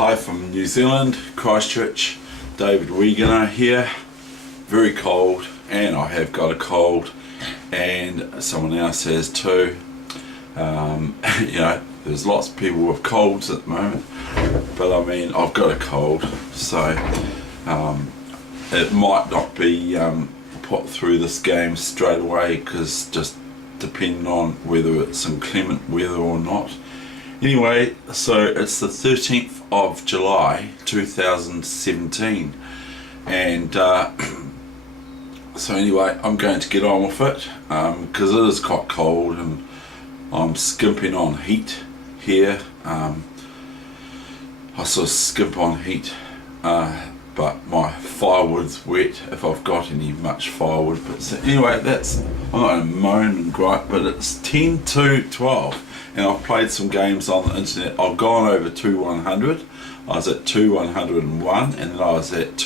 Hi from New Zealand, Christchurch. David Weegenaar here. Very cold, and I have got a cold, and someone else has too. You know, there's lots of people with colds at the moment, but I mean, I've got a cold, so it might not be put through this game straight away, because just depending on whether it's inclement weather or not. Anyway, so it's the 13th of July 2017, and so anyway, I'm going to get on with it, because it is quite cold and I'm skimping on heat here. I sort of skimp on heat, but my firewood's wet if I've got any much firewood. But so anyway, that's, I'm not going to moan and gripe, but it's 10 to 12. And I've played some games on the internet. I've gone over 2-100. I was at 2-101, and then I was at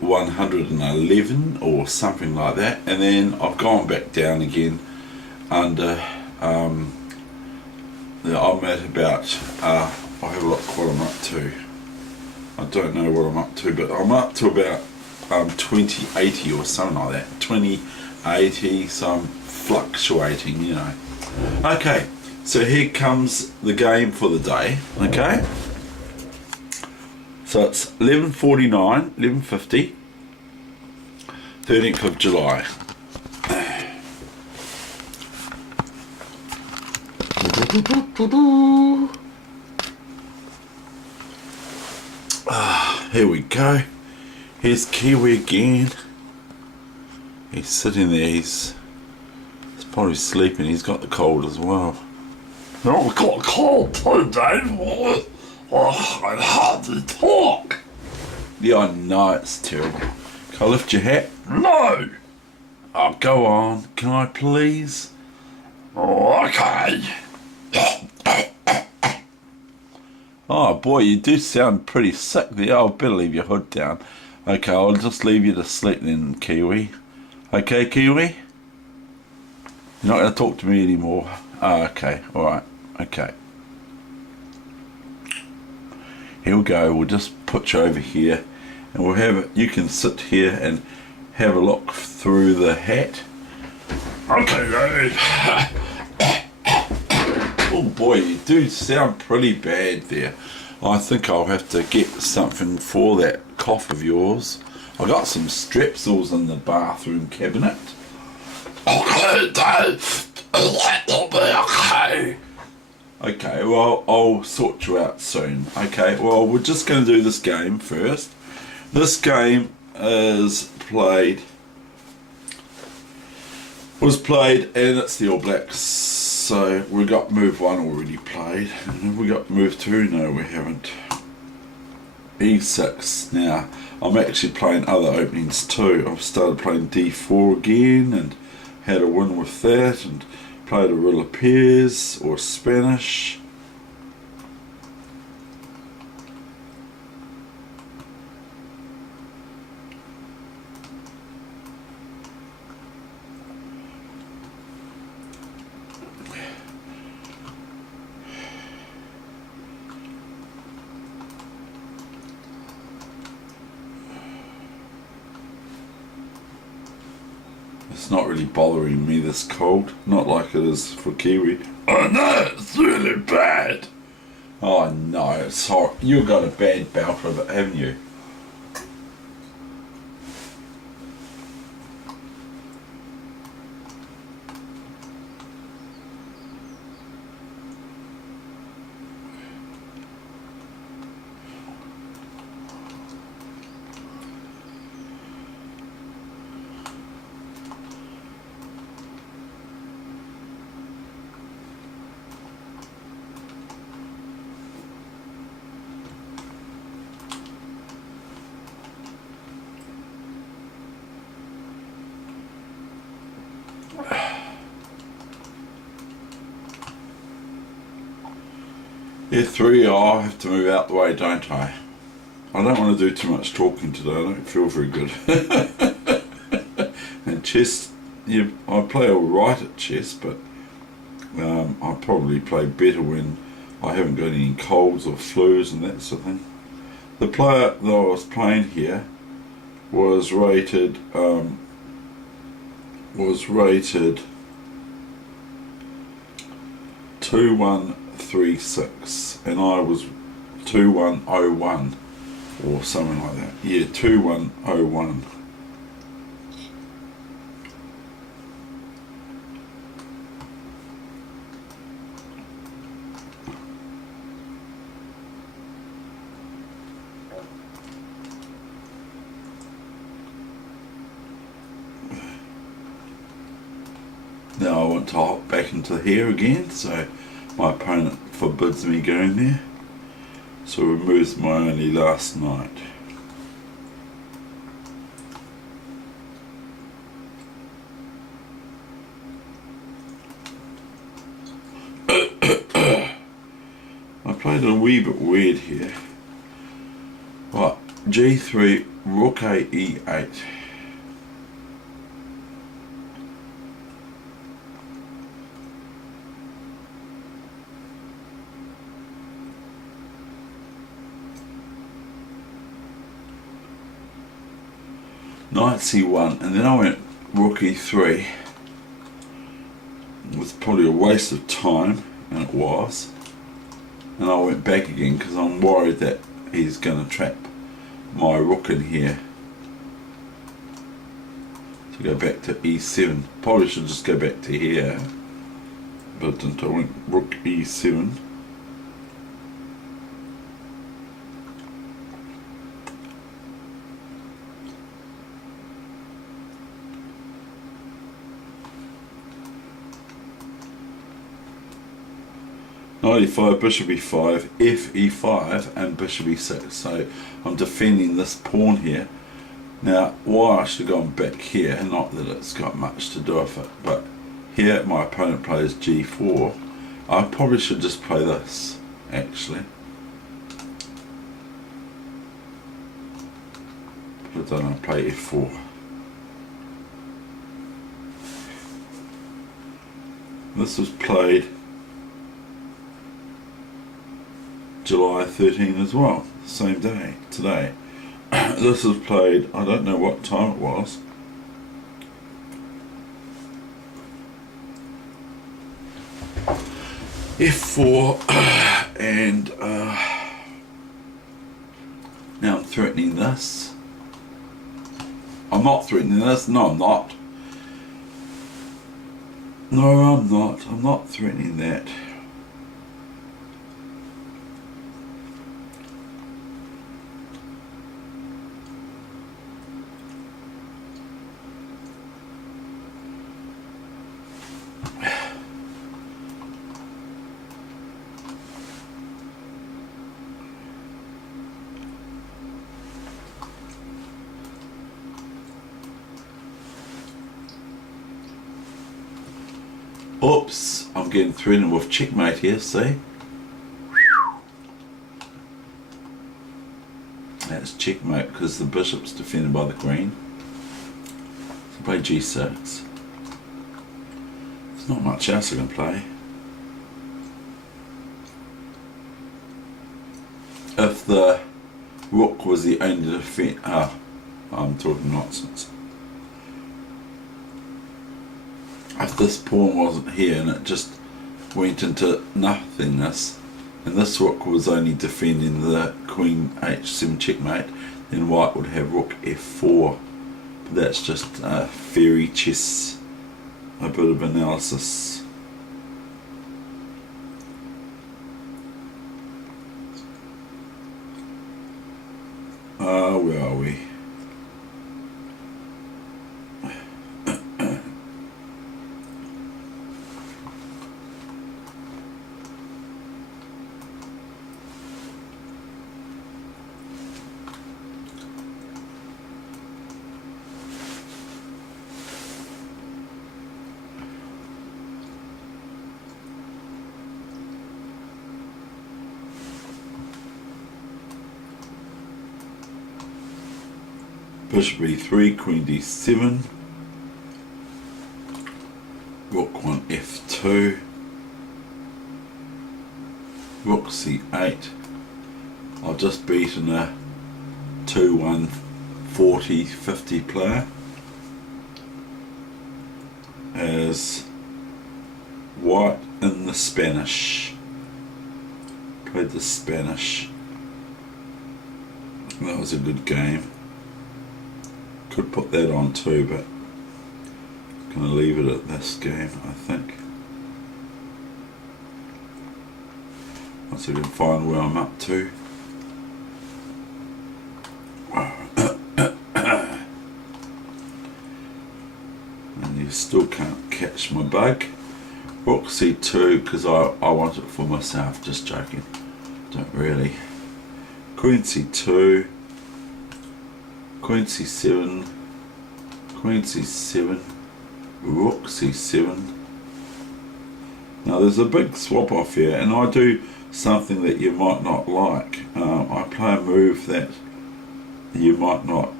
111 or something like that, and then I've gone back down again under I'm at about I'll have a look what I'm up to. I don't know what I'm up to, but I'm up to about 2080 or something like that, 2080, so I'm fluctuating, you know. Okay, so here comes the game for the day. Okay, so it's 11:49, 11:50, 13th of July. Here we go. Here's Kiwi again. He's sitting there, he's probably sleeping. He's got the cold as well. No, I've got a cold too, Dave. Oh, I can hardly talk. Yeah, I know, it's terrible. Can I lift your hat? No. Oh, go on. Can I please? Oh, okay. Oh boy, you do sound pretty sick there. I'll better leave your hood down. Okay, I'll just leave you to sleep then, Kiwi. Okay, Kiwi? You're not going to talk to me anymore. Oh, okay, alright, okay. Here we go, we'll just put you over here, and we'll have it, you can sit here and have a look through the hat. Okay, Dave. Oh boy, you do sound pretty bad there. I think I'll have to get something for that cough of yours. I got some strepsils in the bathroom cabinet. Okay, Dave. That'll be okay. Okay, well, I'll sort you out soon. Okay, well, we're just going to do this game first. This game was played, and it's the All Blacks. So we got move 1 already played. And have we got move 2? No, we haven't. E6. Now, I'm actually playing other openings too. I've started playing D4 again, and had a win with that, and played a Rilla Pairs or Spanish. It's not really bothering me, this cold. Not like it is for Kiwi. Oh no, it's really bad. Oh no, it's horrible. You've got a bad bout of it, haven't you? Yeah, 3, I have to move out the way, don't I? I don't want to do too much talking today, I don't feel very good. And chess, yeah, I play alright at chess, but I probably play better when I haven't got any colds or flus and that sort of thing. The player that I was playing here was rated 2136 and I was 2101 or something like that. Yeah, 2101. Now I want to hop back into here again, so my opponent forbids me going there. So removes my only last knight. I played a wee bit weird here. Right, G3, Rook A, E8. Knight C1, and then I went Rook E3. It was probably a waste of time, and it was. And I went back again because I'm worried that he's going to trap my rook in here. To go back to E7. Probably should just go back to here. But I went Rook E7. Knight E5, Bishop E5, F E5 and Bishop E6. So I'm defending this pawn here. Now why I should have gone back here, not that it's got much to do with it, but here my opponent plays G4. I probably should just play this actually. But then I play F4. This was played July 13 as well, same day, today. This was played, I don't know what time it was. F4 and now I'm threatening this. I'm not threatening this, no I'm not. No I'm not threatening that. Oops, I'm getting threatened with checkmate here, see? That's checkmate because the bishop's defended by the queen. So play G6. There's not much else I can play. If the rook was the only defense... I'm talking nonsense. If this pawn wasn't here and it just went into nothingness and this rook was only defending the queen h7 checkmate, then white would have rook f4. But that's just fairy chess, a bit of analysis. Where are we? Bishop e3, queen d7, rook 1 f2, rook rook c8. I've just beaten a 2-1 40-50 player as white in the Spanish. Played the Spanish. That was a good game. Could put that on too, but gonna leave it at this game, I think. Once I can find where I'm up to. And you still can't catch my bug. Rook c2 because I want it for myself, just joking. Don't really. Queen c2, Queen c7, Queen c7, Rook c7. Now there's a big swap off here, and I do something that you might not like. I play a move that you might not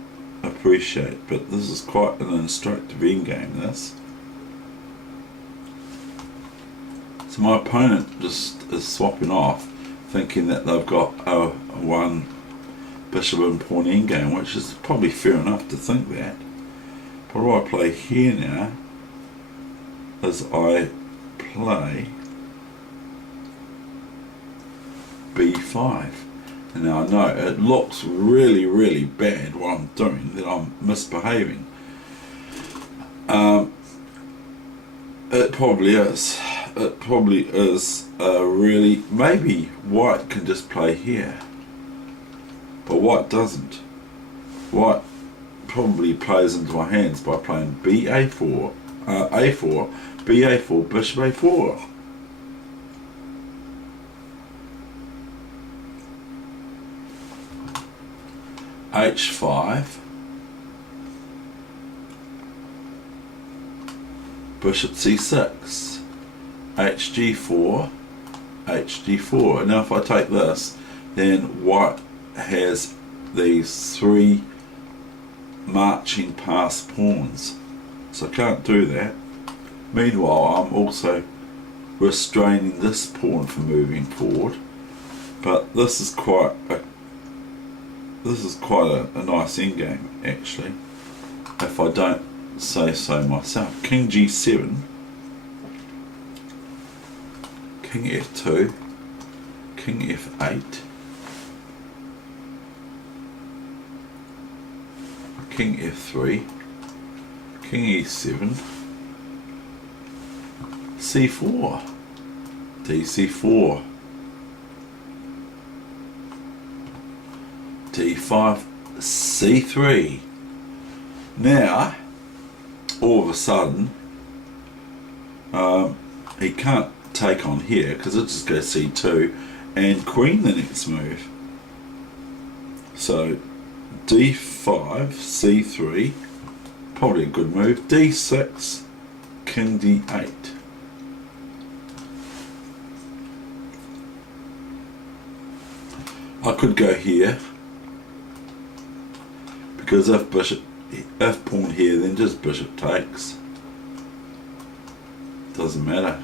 appreciate, but this is quite an instructive endgame, this. So my opponent just is swapping off, thinking that they've got a one bishop and pawn endgame, which is probably fair enough to think that. But what I play here now is I play b5. And now I know it looks really, really bad what I'm doing, that I'm misbehaving. It probably is. It probably is really. Maybe white can just play here, but white doesn't. White probably plays into my hands by playing ba4, a4, ba4, bishop a4. h5, bishop c6, hg4, hg4. Now if I take this, then white has these three marching past pawns, so I can't do that. Meanwhile, I'm also restraining this pawn from moving forward, but this is quite a nice endgame actually, if I don't say so myself. King g7, king f2, king f8, king f3, king e7, c4, dc4, d5, c3. Now all of a sudden he can't take on here because it just goes c2 and queen the next move. So d5, c3, probably a good move. d6, king d8. I could go here, because if pawn here, then just bishop takes. Doesn't matter.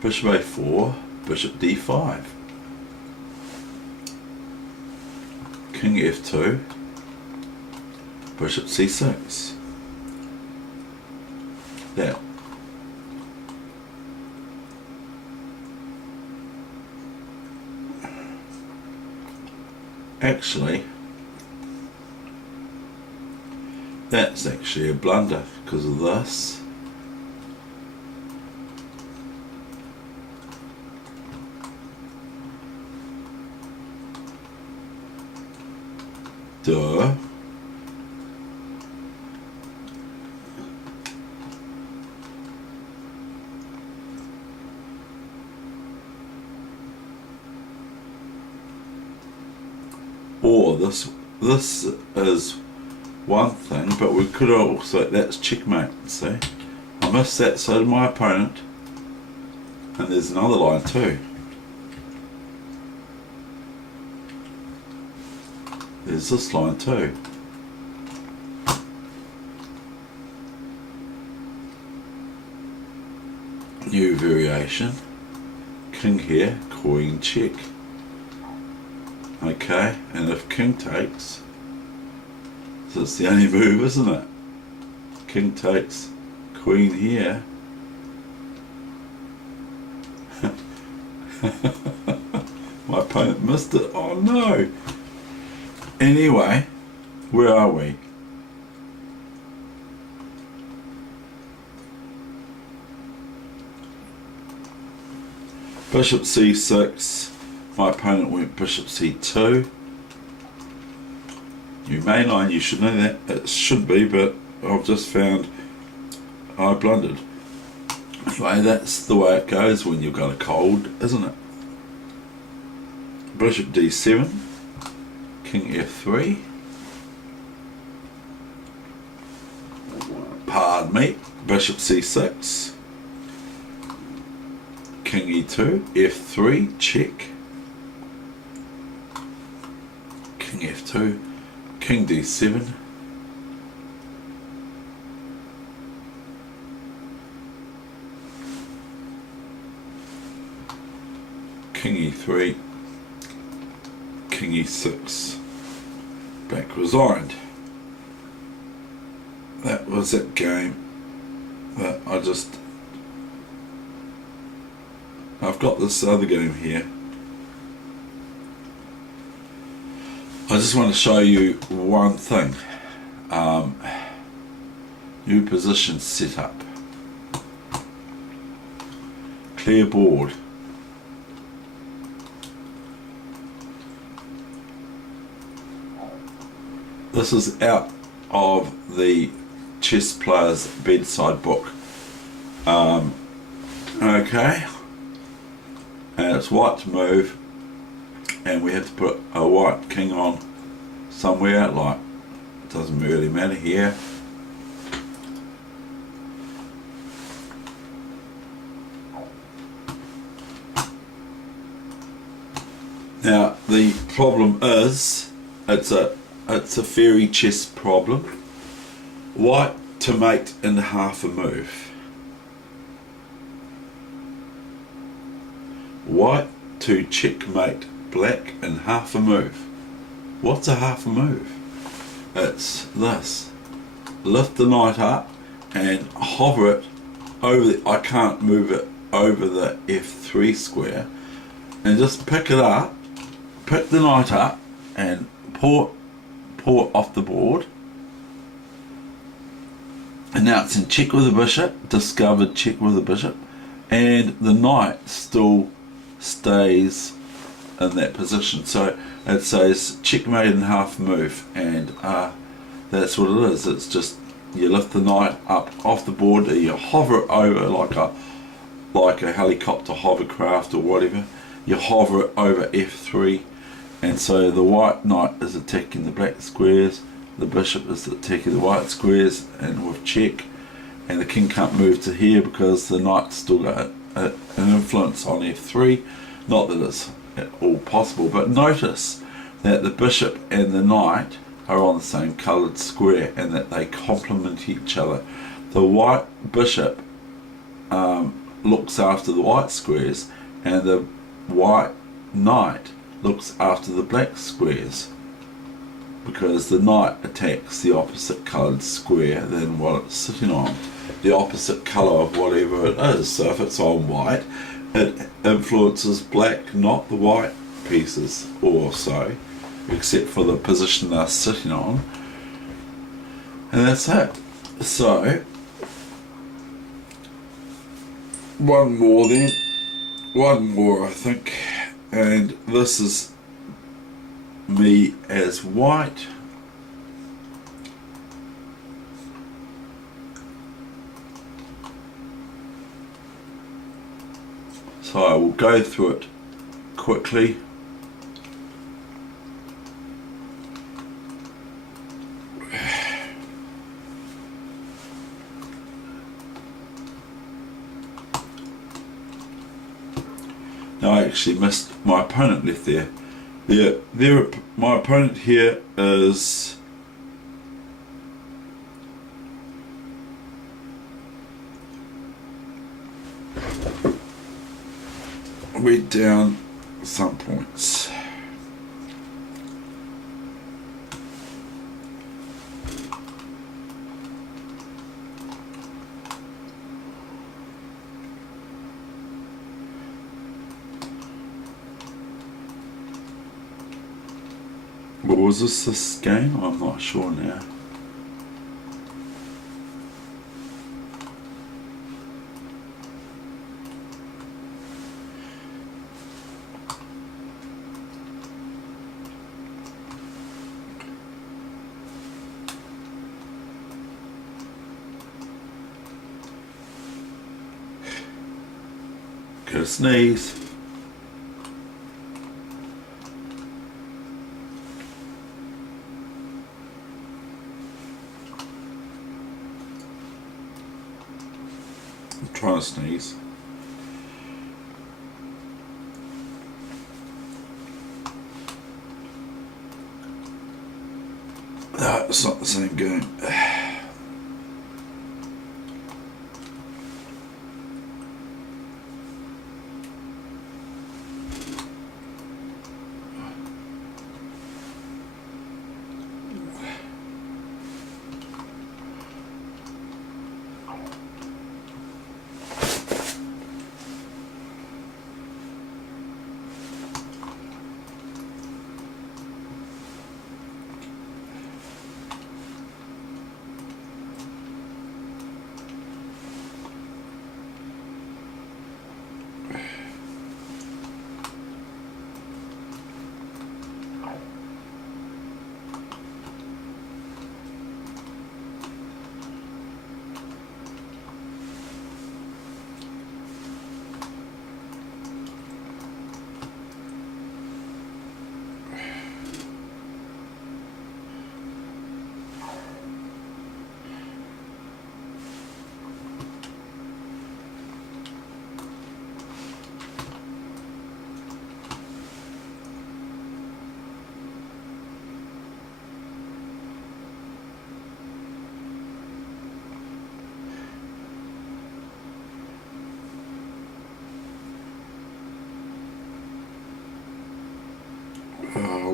Bishop a4, bishop d5, king f2, bishop c6. Now actually that's actually a blunder because of this. Duh. Or this is one thing, but we could also, that's checkmate, see? I missed that, so did my opponent. And there's another line too. There's this line too. new variation. King here, queen check. Okay, and if king takes, so it's the only move, isn't it? King takes, queen here. My opponent missed it. Oh no! Anyway, where are we? Bishop c6. My opponent went bishop c2. You mainline, you should know that. It should be, but I've just found I blundered. Anyway, that's the way it goes when you've got a cold, isn't it? Bishop d7. King f3. Pardon me. Bishop c6. King e2. f3. Check. King f2. King d7. King e3. King e6. Black resigned. That was that game that I've got this other game here. I just want to show you one thing. New position setup. Clear board. This is out of the chess player's bedside book. Okay. And it's white to move, and we have to put a white king on somewhere, like, it doesn't really matter here. Now the problem is, it's a fairy chess problem. White to mate in half a move. White to checkmate black in half a move. What's a half a move? It's this. Lift the knight up and hover it over the, I can't move it over the f3 square, and just pick it up, pick the knight up and pour it off the board. And now it's in check with the bishop, discovered check with the bishop, and the knight still stays in that position. So it says checkmate in half move, and that's what it is. It's just you lift the knight up off the board, you hover it over like a helicopter hovercraft or whatever. You hover it over f3, and so the white knight is attacking the black squares, the bishop is attacking the white squares, and with check, and the king can't move to here because the knight's still got an influence on f3. Not that it's at all possible, but notice that the bishop and the knight are on the same coloured square and that they complement each other. The white bishop looks after the white squares, and the white knight looks after the black squares, because the knight attacks the opposite coloured square than what it's sitting on, the opposite colour of whatever it is. So if it's on white, it influences black, not the white pieces or so, except for the position they're sitting on, and that's it. So one more I think, and this is me as white. So I will go through it quickly. Now I actually missed my opponent left there. My opponent here is went down some points. What was this game? I'm not sure now. Gotta sneeze. I'm trying to sneeze. No, it's not the same game.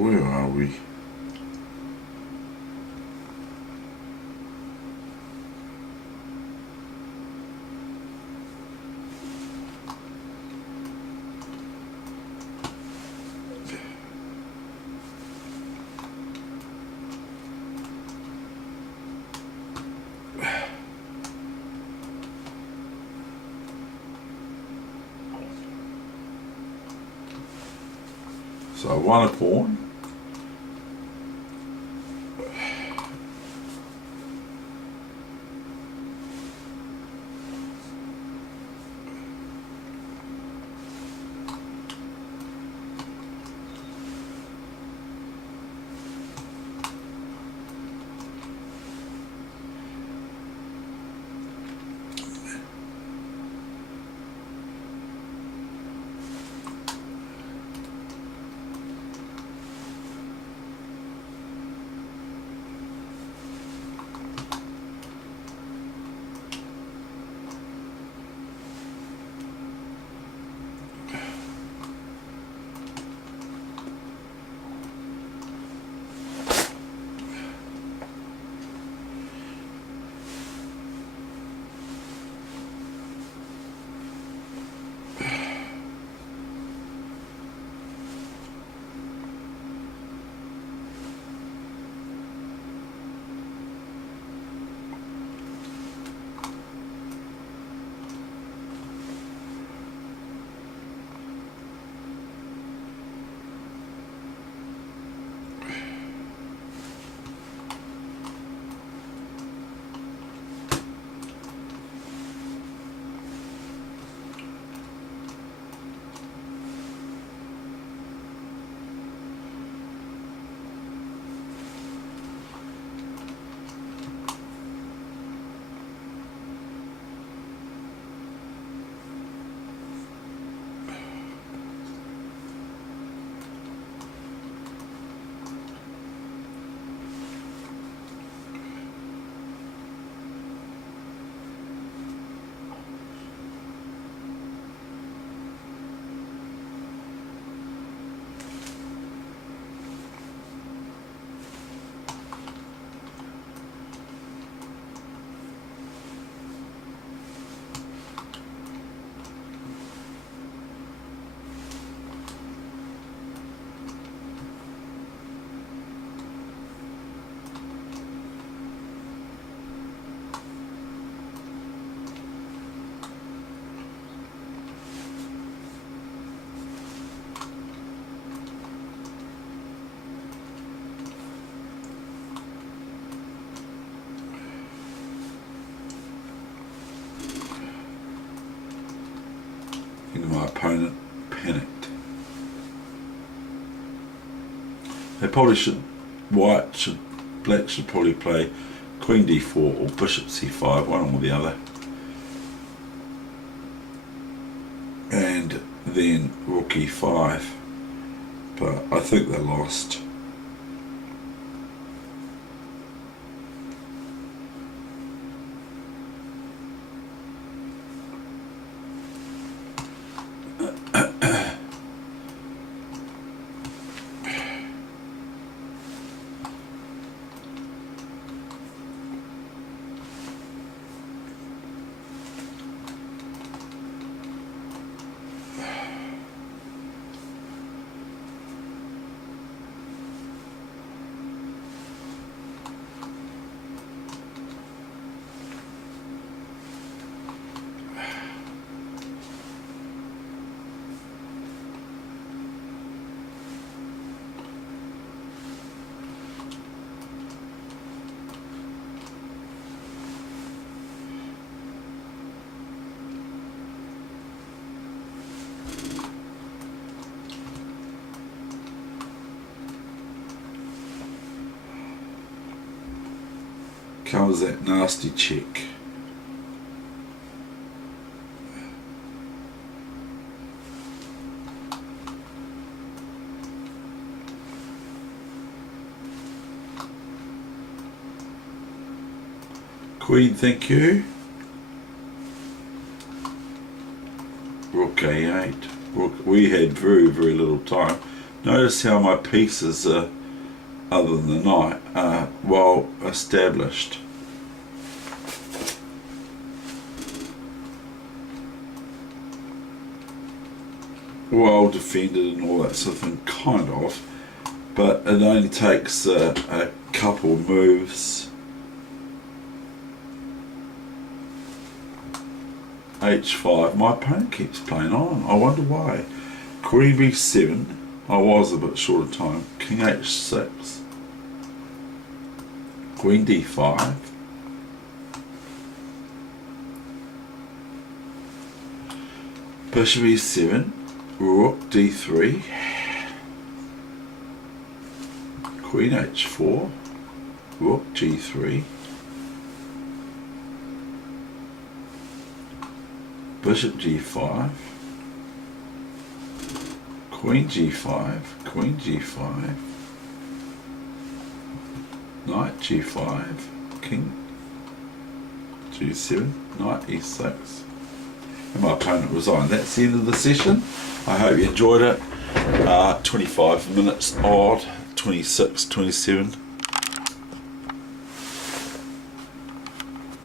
Where are we? So I won a pawn. And my opponent panicked. They probably should, black should probably play Queen d4 or Bishop c5, one or the other. And then Rook e5. But I think they lost. Covers that nasty check. Queen, thank you. Rook a8. Rook, we had very, very little time. Notice how my pieces are, other than the knight, are well established. Well defended and all that sort of thing, kind of. But it only takes a couple moves. H5. My opponent keeps playing on. I wonder why. Queen b7. I was a bit short of time. King h6. Queen d5. Bishop e7. Rook d3. Queen h4. Rook g3. Bishop g5. Queen g5. Queen g5. Knight g5. King g7. Knight e6. And my opponent resigned. That's the end of the session. I hope you enjoyed it. 25 minutes odd, 26, 27.